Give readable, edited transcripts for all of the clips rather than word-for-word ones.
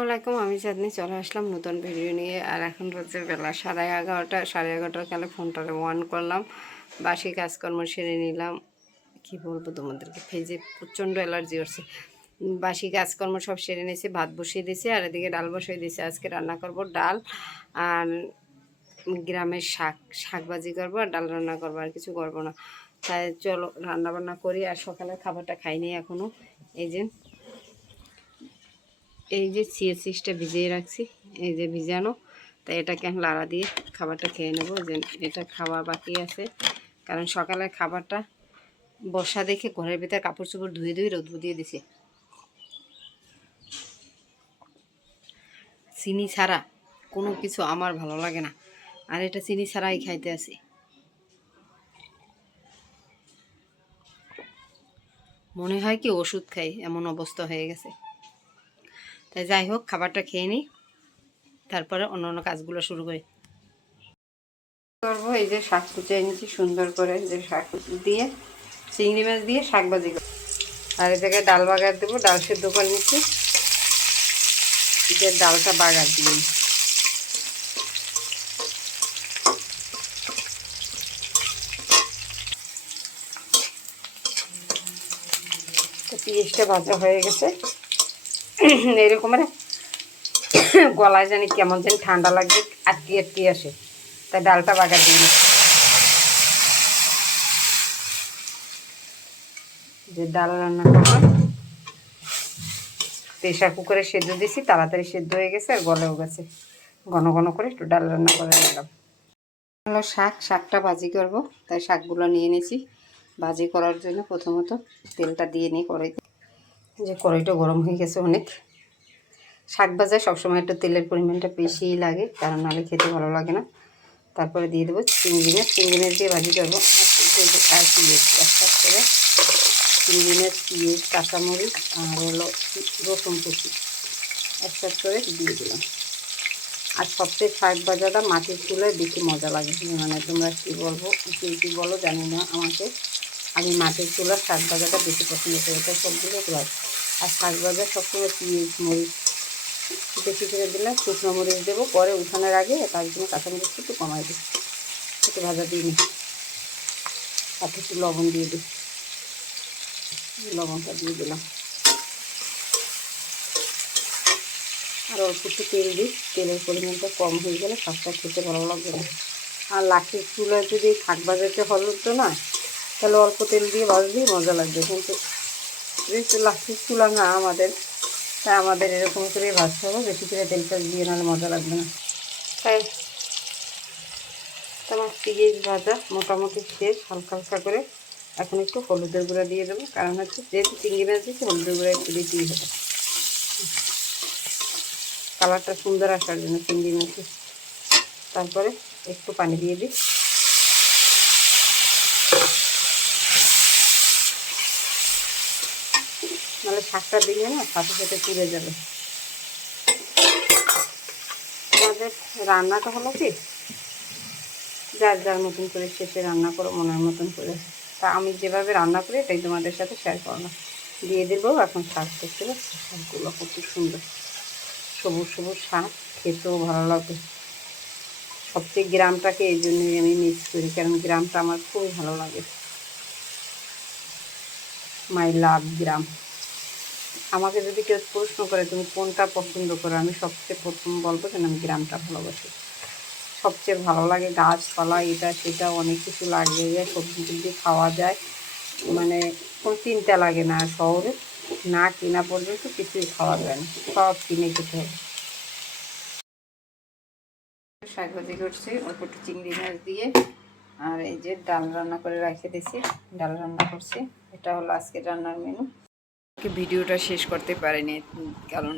আসসালামাইকুম, আমি চাঁদনি চলে আসলাম নতুন ভিডিও নিয়ে। আর এখন হচ্ছে বেলা 11:30। 11:30 কালে ফোনটারে অন করলাম, বাসি কাজকর্ম সেরে নিলাম। কি বলবো তোমাদেরকে, ফেজে প্রচণ্ড অ্যালার্জি হচ্ছে। বাসি কাজকর্ম সব সেরে নিয়েছি, ভাত বসিয়ে দিয়েছি আর এদিকে ডাল বসিয়ে দিয়েছি। আজকে রান্না করব ডাল আর গ্রামের শাক ভাজি করবো আর ডাল রান্না করবো, আর কিছু করবো না। তাই চলো রান্না বান্না করি। আর সকালের খাবারটা খাইনি এখনও। এই যে চিয়া ভিজিয়ে রাখছি, এই যে ভিজানো, তাই এটাকে আমি লাড়া দিয়ে খাবারটা খেয়ে নেবো। যে এটা খাওয়া বাকি আছে, কারণ সকালের খাবারটা বর্ষা দেখে ঘরের ভিতরে কাপড় চোপড় ধুয়ে রোদ দিয়ে দিছি। চিনি ছাড়া কোনো কিছু আমার ভালো লাগে না, আর এটা চিনি ছাড়াই খাইতে আছি। মনে হয় কি ওষুধ খাই, এমন অবস্থা হয়ে গেছে। তাই যাই হোক, খাবারটা খেয়ে নিই, তারপরে অন্য অন্য কাজগুলো শুরু করি। করবো এই যে শাক কুচিয়ে নিচ্ছি সুন্দর করে, যে শাক কুচি দিয়ে চিংড়ি মাছ দিয়ে শাক ভাজি করবো। আর এই জায়গায় ডাল বাগার দেবো, ডাল সেদ্ধ করে নিচ্ছি, যে ডালটা বাগার দিয়ে পেঁয়াজটা ভাজা হয়ে গেছে। এরকম গলায় জানি কেমন জানি ঠান্ডা লাগবে, আটটি আসে, তাই ডালটা বাগার দিয়ে যে ডাল রান্না করবো। প্রেশার কুকারে সেদ্ধ দিয়েছি, তাড়াতাড়ি সেদ্ধ হয়ে গেছে আর গলেও গেছে। ঘন ঘন করে একটু ডাল রান্না করে নিলাম। হলো শাকটা ভাজি করব, তাই শাকগুলো নিয়ে নিয়েছি। ভাজি করার জন্য প্রথমত তেলটা দিয়ে নিই কড়াইতে। যে কড়াইটা গরম হয়ে গেছে অনেক। শাক ভাজায় সবসময় একটু তেলের পরিমাণটা বেশিই লাগে, কারণ নাহলে খেতে ভালো লাগে না। তারপরে দিয়ে দেবো চিংড়ি মাছ দিয়ে ভাজি করবো। আর পিঁয়াজ একসাথ করে, চিংড়ি মাছ, পিঁয়াজ, কাঁচামরিচ আর হলো রসুন কুচি একসাথ করে দিয়ে দিলাম। আর সবচেয়ে শাক ভাজাটা মাটির চুলায় বেশি মজা লাগে। মানে তোমরা কী বলবো, কী বলো জানি না, আমি মাটির চুলার শাক ভাজাটা বেশি পছন্দ করি। এটা সবগুলো প্লাস। আর শাক ভাজা সবসময় পিঁয়াজ মরিচ বেশি করে দিলে, শুকনো মরিচ দেবো পরে উঠানোর আগে, তার জন্য কাঁচামরিচ একটু কমাই দিই, একটু ভাজা দিয়ে নিই। সাথে একটু লবণ দিয়ে দিই, লবণটা দিয়ে দিলাম। আর অল্প একটু তেল দিই, তেলের পরিমাণটা কম হয়ে গেলে শাকটা খেতে ভালো লাগবে না। আর লাঠির চুলায় যদি শাক ভাজাতে হতো না, তাহলে অল্প তেল দিয়ে ভাজলেই মজা লাগবে। কিন্তু যেহেতু লাঠির চুলা না আমাদের, তাই আমাদের এরকম করেই ভাজতে হবে, বেশি করে তেলটা দিয়ে নাহলে মজা লাগবে না। তাই তোমার পেঁয়াজ ভাজা মোটামুটি শেষ, হালকা হালকা করে। এখন একটু হলুদের গুঁড়া দিয়ে দেবো, কারণ হচ্ছে যেহেতু চিংড়ি মাছ দিচ্ছি, হলুদের গুঁড়া একটু দিতেই হবে কালারটা সুন্দর আসার জন্য চিংড়ি মাছে। তারপরে একটু পানি দিয়ে দিই, নাহলে শাকটা দিলে না সাথে সাথে পুড়ে যাবে। আমাদের রান্নাটা হলো কি, যার যার মতন করে শেষে রান্না করো মনের মতন করে। তা আমি যেভাবে রান্না করি এটাই তোমাদের সাথে শেয়ার করলাম। দিয়ে দেবো এখন শাক। দেখতে পাচ্ছি শাকগুলো কত সুন্দর, সবুজ সবুজ শাক, খেতেও ভালো লাগে। সবচেয়ে গ্রামটাকে এই জন্যই আমি মিস করি, কারণ গ্রামটা আমার খুবই ভালো লাগে। মাই লাভ গ্রাম। আমাকে যদি কেউ প্রশ্ন করে তুমি কোনটা পছন্দ করো, আমি সবচেয়ে প্রথম বলবো যে আমি গ্রামটা ভালোবাসি। সবচেয়ে ভালো লাগে গাছপালা, এটা সেটা অনেক কিছু লাগে, সবজি টবজি খাওয়া যায়, মানে কোনো চিন্তা লাগে না। শহরে না কেনা পর্যন্ত কিছুই খাওয়া যায় না, সব কিনে খেতে হবে। শাক ভাজি করছি অল্প একটু চিংড়ি মাছ দিয়ে, আর এই যে ডাল রান্না করে রেখে দিয়েছি, ডাল রান্না করছি। এটা হলো আজকের রান্নার মেনু। ভিডিওটা শেষ করতে পারিনি, কারণ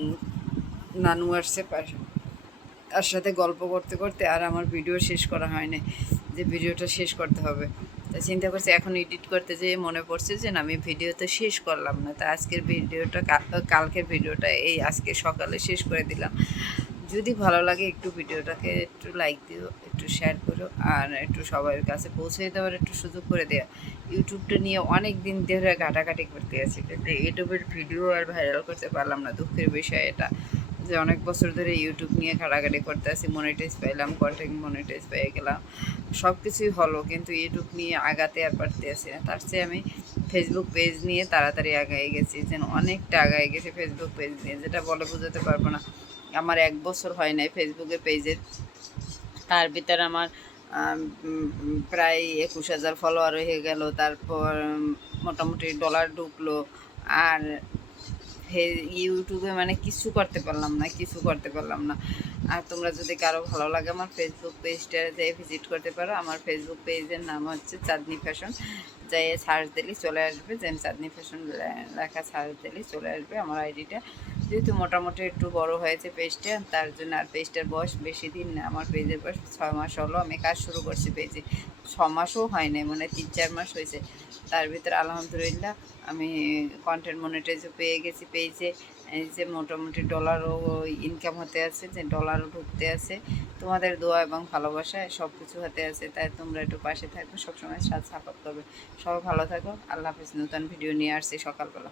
নানু আসছে, তার সাথে গল্প করতে করতে আর আমার ভিডিও শেষ করা হয়নি, যে ভিডিওটা শেষ করতে হবে। তাই চিন্তা করছি এখন এডিট করতে যেয়ে মনে পড়ছে যে না, আমি ভিডিও তো শেষ করলাম না। তা আজকের ভিডিওটা, কালকের ভিডিওটা এই আজকে সকালে শেষ করে দিলাম। যদি ভালো লাগে একটু ভিডিওটাকে একটু লাইক দিও, একটু শেয়ার করো, আর একটু সবার কাছে পৌঁছে দেওয়ার একটু সুযোগ করে দেওয়া। ইউটিউবটা নিয়ে অনেক দিন ধরে ঘাটাঘাটি করতে আছি, কিন্তু ইউটিউবের ভিডিও আর ভাইরাল করতে পারলাম না, দুঃখের বিষয় এটা। যে অনেক বছর ধরে ইউটিউব নিয়ে ঘাটাঘাটি করতে আসি, মনিটাইজ পাইলাম, কন্টেন্ট মনিটাইজ পেয়ে গেলাম, সব কিছুই হলো, কিন্তু ইউটিউব নিয়ে আগাতে আর পারতে আসি না। তার চেয়ে আমি ফেসবুক পেজ নিয়ে তাড়াতাড়ি আগায় গেছি, যেন অনেকটা আগায় গেছি ফেসবুক পেজ নিয়ে, যেটা বলে বোঝাতে পারবো না। আমার 1 বছর হয় নাই ফেসবুকে পেজের, তার ভিতরে আমার প্রায় 21,000 ফলোয়ার হয়ে গেল। তারপর মোটামুটি ডলার ঢুকলো। আর ইউটিউবে মানে কিছু করতে পারলাম না, কিছু করতে পারলাম না। আর তোমরা যদি কারো ভালো লাগে আমার ফেসবুক পেজটা যেয়ে ভিজিট করতে পারো। আমার ফেসবুক পেজের নাম হচ্ছে চাঁদনি ফ্যাশন, যাই সার্চ দিলেই চলে আসবে, যে চাঁদনি ফ্যাশন লেখা সার্চ দিলেই চলে আসবে আমার আইডিটা। যেহেতু মোটামুটি একটু বড় হয়েছে পেজটা, তার জন্য, আর পেজটার বয়স বেশি দিন না, আমার পেজের বয়স 6 মাস হলো, আমি কাজ শুরু করছি পেজে। 6 মাসও হয় নাই, মানে 3-4 মাস হয়েছে। তার ভিতরে আলহামদুলিল্লাহ আমি কন্টেন্ট মনিটাইজও পেয়ে গেছি পেজে। এই যে মোটামুটি ডলারও ইনকাম হতে আছে, যে ডলারও ঢুকতে আছে। তোমাদের দোয়া এবং ভালোবাসায় সব কিছু হতে আছে, তাই তোমরা একটু পাশে থাকবে, সবসময় সাথে সাপোর্ট করবে। সবাই ভালো থাকো, আল্লাহ হাফিজ। নতুন ভিডিও নিয়ে আসছি সকালবেলা।